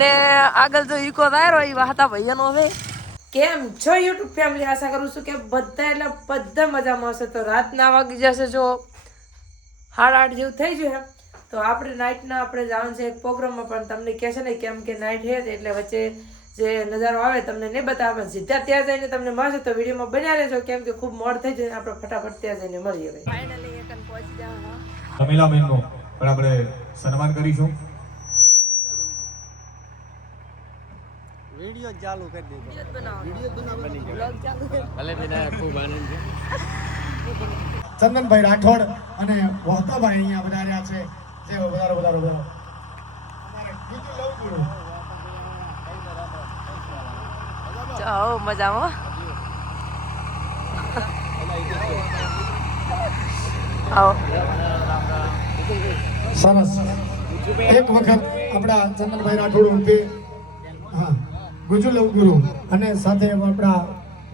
અને આગળ જો ઈકો દાયરો એ વાહતા ભૈયાનો હવે. કેમ? છો યુટ્યુબ ફેમિલી આશા કરું છું કે બધા એટલે બધા મજામાં હશે. તો રાતના વાગી જશે જો સાડા આઠ જેવું થઈ ગયું તો આપણે નાઇટના આપણે જવાનું છે એક પ્રોગ્રામમાં પણ તમને કહેશે ને કેમ કે નાઇટ હે એટલે વચ્ચે જે નજારો આવે તમને નહીં બતાવે સીધા ત્યાં જઈને તમને મળશે તો વિડીયોમાં બન્યા રહેજો. કેમ કે ખૂબ મોડ થઈ જાય આપણે ફટાફટ ત્યાં જઈને મળીએ ભાઈ ફાઇનલી એકન પહોંચી જવાના. રમીલાબેનનું પણ આપણે સન્માન કરીશું. વીડિયો ચાલુ કરી દીધો. ભલે બેટા ખૂબ આનંદ છે. ચંદનભાઈ રાઠોડ અને વહતાભાઈ અહીંયા વધાર્યા છે. જે વધારો વધારો વધારો અમારે બીજું લઉં છું. મજામાં. આવો. સરસ. એક વખત આપણા ચંદનભાઈ રાઠોડ હા ગુજુલવ ગુરુ અને સાથે આપણા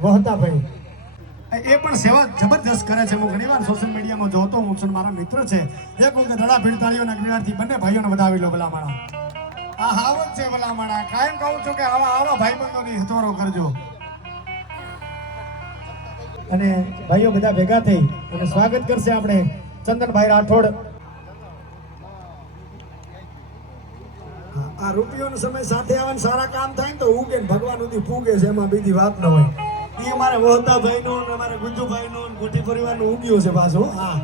વહતાભાઈ એ પણ સેવા જબરદસ્ત કરે છે. હું ઘણીવાર સોશિયલ મીડિયામાં જોતો હું છું મારા મિત્ર છે. એક વખત રડા ભીડ તાળીઓના જ્ઞાનથી બંને ભાઈઓને વધાવી લો ભલામણા. આ હાવત છે ભલામણા. કાયમ કહું છું કે આવા આવા ભાઈબંધોની હિતોરો કરજો. અને ભાઈઓ બધા ભેગા થઈ અને સ્વાગત કરશે આપણે ચંદનભાઈ રાઠોડ. રૂપિયોનો સમય સાથે આવે ને સારા કામ થાય ને તો ઉગે ને ભગવાન સુધી પૂગે છે, એમાં બીજી વાત ન હોય. એ મારે વહતા ભાઈનું ને અમારે ગુજુભાઈનું ને પરિવારનું ઉગ્યું છે પાછું, હા.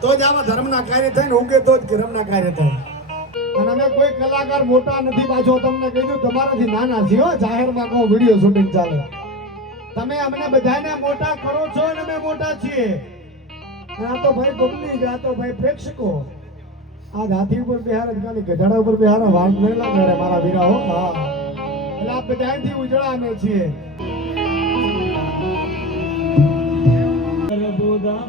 તો જ આમાં ધર્મના કાર્ય થાય ને ઉગે તો જ ધર્મના કાર્ય થાય. અને અમે કોઈ કલાકાર મોટા નથી પાછો, તમને કીધું તમારાથી નાના છીએ, હો. જાહેરમાં કહું, વીડિયો શૂટિંગ ચાલે. તમે અમને બધાને મોટા કરો છો અને અમે મોટા છીએ. આ તો ભાઈ પબ્લિક આ તો ભાઈ પ્રેક્ષકો. આ હાથી ઉપર બિહાર જ ખાલી ગધાડા ઉપર બિહાર વાઘ નહીં લાગે મારા વીરા હો, હા. એટલે આ બધાથી ઉજળા અમે છીએ. થોડા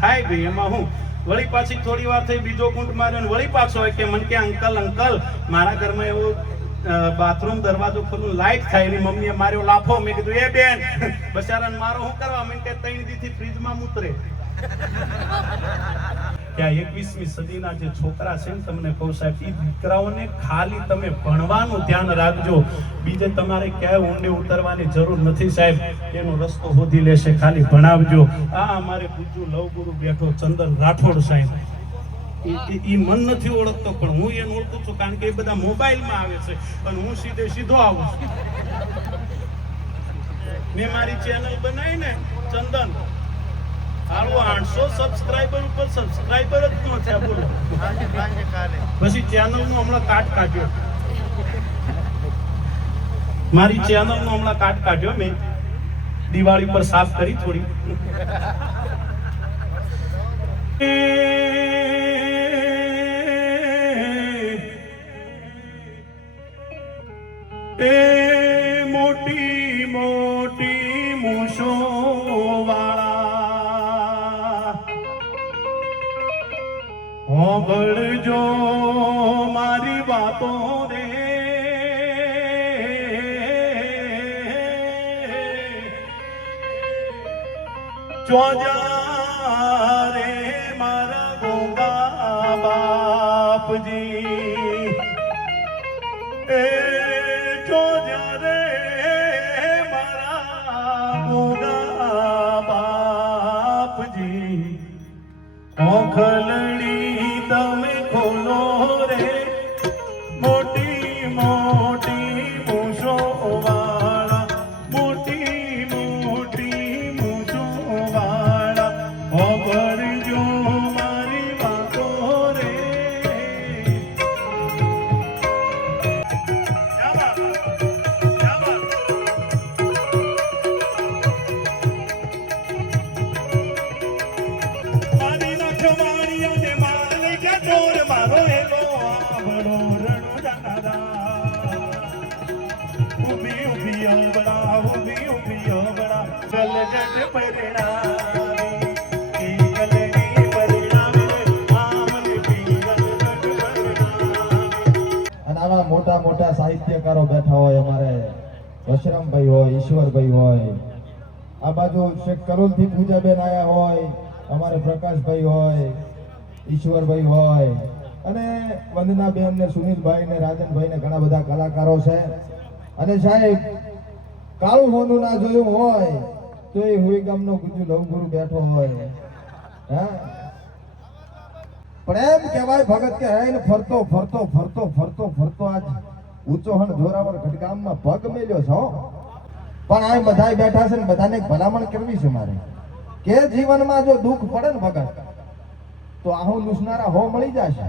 થાય ભાઈ, એમાં હું વળી પાછી થોડી વાર થઈ બીજો કુંટ માર્યો ને વળી પાછો કે મને કે, અંકલ અંકલ, મારા ઘરમાં એવું બાથરૂમ, દરવાજો ખોલું લાઈટ થાય એની મમ્મીએ માર્યો લાફો. મેં કીધું, એ બેન, બચારાને મારો શું કરવા? મેં કે ત્રણ દીથી ફ્રીજમાં મૂતરે. ત્યાં એકવીસમી સદીના જે છોકરા છે તમને કહું સાહેબ એ દીકરાઓને ખાલી તમે ભણવાનું ધ્યાન રાખજો. બીજે તમારે ક્યાંય ઊંડે ઉતરવાની જરૂર નથી સાહેબ. એનો રસ્તો શોધી લેશે, ખાલી ભણાવજો. આ અમારે ગુજુ લવગુરુ બેઠો ચંદન રાઠોડ સાહેબ. ઈ મન નથી ઓળખતો, પણ હું એને ઓળખું છું કારણ કે એ બધા મોબાઈલમાં આવે છે. અને હું સીધે સીધો આવું છું. મેં મારી ચેનલ બનાવી ને ચંદન સબસ્ક્રાઇબર ઉપર મારી ચેનલનું હમણાં કાટ કાઢ્યો મેં. દિવાળી પર સાફ કરી થોડી. એ મોટી મોટી હોંભળજો મારી વાતો રે ચોજા રે મારા ગોગા બાપજી એ ચોજા રે મારા ગોગા બાપજી ઓખલણી તમે ખોલો અને આવા મોટા મોટા સાહિત્યકારો બેઠા હોય અમારે, વશરામભાઈ હોય, ઈશ્વરભાઈ હોય, આ બાજુ શેખ કરોલથી પૂજાબેન આવ્યા હોય, અમારે પ્રકાશભાઈ હોય, ઈશ્વરભાઈ હોય, અને વંદનાબેન ને સુનિલભાઈ ને રાજનભાઈ ને ઘણા બધા કલાકારો છે. અને સાહેબ, કાળું હોનું ના જોયું હોય તો એ હોય ગામનો ગુજુ લવગુરુ બેઠો હોય. પણ એમ કહેવાય ભગત કે હે ફરતો ફરતો ફરતો ફરતો ફરતો આજ. ઊંચો જોરાવર ઘટગામમાં પગ મેલ્યો છો પણ આ બધા બેઠા છે ને બધાને ભલામણ કરવી છે મારે. કે જીવનમાં જો દુઃખ પડે ને ભગત, તો આહું લૂસનારા હો મળી જશે.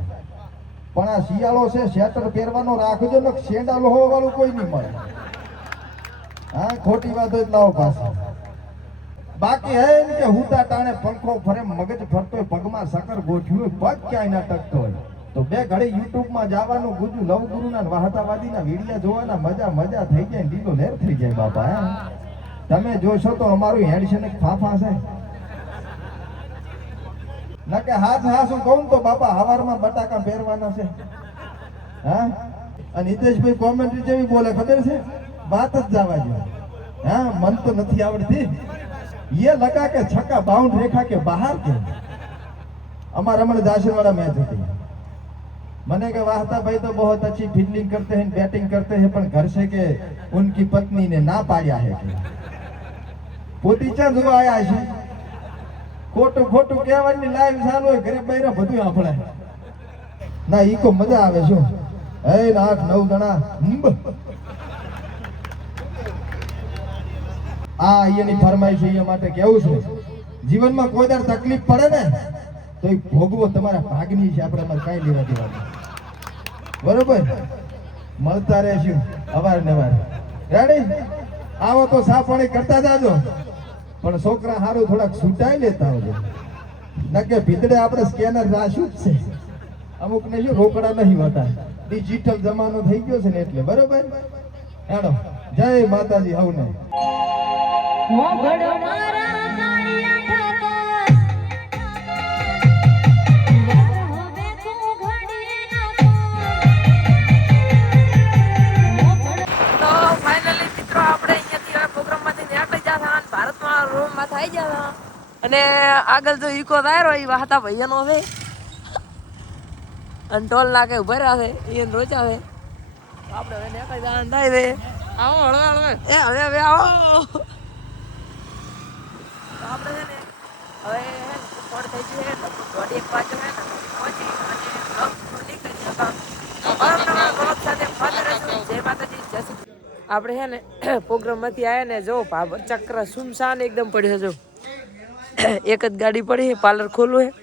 પણ આ શિયાળો છે શેટર પહેરવાનો રાખજો ને શેડા લોહો વાળું કોઈ નહીં મળે. હા, ખોટી વાત હોય આવો પાસે બાકી હે કે હુતા ટાણે પંખો ફરે, મગજ ફરતો પગમાં સકર ગોઠ્યું હોય, પગ ક્યાંય ના ટકતો હોય. તો બે ઘડી યુટ્યુબમાં જવાનું ગુજુ લવ ગુરુના ને વાહતાવાદીના વિડિયા જોવાના મજા મજા થઈ જાય લીલો લેર થઈ જાય બાપા. તમે જોશો તો અમારું હેન્ડશન એક ફાફા છે. ના કે હાથ હાસું કહું તો બાપા હવારમાં બટાકા પહેરવાના છે. હા? અને હિતેશભાઈ કોમેન્ટ્રી જેવી બોલે, ખબર છે? વાત જ જવા જોઈએ હા, મન તો નથી આવડતી. ये लगा के छक्का बाउंड रेखा के बाहर के हमारा रमण दाशरवाड़ा मैच હતી मैंने कहा वाहता भाई तो बहुत अच्छी फील्डिंग करते हैं बैटिंग करते हैं पर घर से के उनकी पत्नी ने ना पाया है કે પોતી ચાં જોવા આયા છે ખોટું ખોટું કહેવાની લાઈવ ચાલુ હોય ગરીબ બૈરા બધું આપણે ના ઈ કો મજા આવે શું એ આઠ નવ જણા આ અહીંયાની ફરમાઈશ અહીંયા માટે કેવું છે. જીવનમાં કોઈ દર તકલીફ પડે ને, તો એ ભોગવો તમારા ભાગની છે, આપણે અમારે કાંઈ લેવા દેવા. બરોબર? મળતા રહેશું અવારનવાર. રેડી આવો તો સાફણી કરતા જાજો. પણ છોકરા હારું થોડાક છૂટાઈ લેતા હોય નકે ભીતડે આપણે સ્કેનર રાશું જ છે. અમુક ને શું રોકડા નહીં હોતા. ડિજિટલ જમાનો થઈ ગયો છે ને એટલે, બરોબર? હેડો. જય માતાજી હવને મારા હવે તું ઘડી હવે નીકળી અને ભારતમાં રૂમમાં થઈ જતા અને આગળ જો ઈકો દાયરો એ વાહતા ભાઈઓનો છે અને ટોલ નાકે ઊભા રહ્યા છે એ રોચા છે આપણે હવે નેકાઈ જવાનું થાય છે આવો હળવે હળવે. એ હવે હવે આવો. આપણે છે ને હવે ફોડ થઈ ગયું છે લગભગ એક વાગે છે ને પહોંચી અને આપણે છે ને પ્રોગ્રામમાંથી આવ્યા ને જો ચક્ર સુમસાન એકદમ પડ્યો જો. એક જ ગાડી પડી છે પાર્લર ખોલવું છે.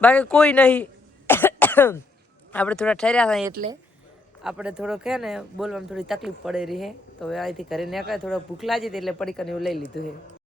બાકી કોઈ નહીં. આપણે થોડા ઠર્યા હતા એટલે આપણે થોડોક હે ને બોલવામાં થોડી તકલીફ પડે રહી હે. તો હવે અહીંથી ઘરે નીકળે થોડો ભૂખ લાગી હતી એટલે પડીકને એવું લઈ લીધું છે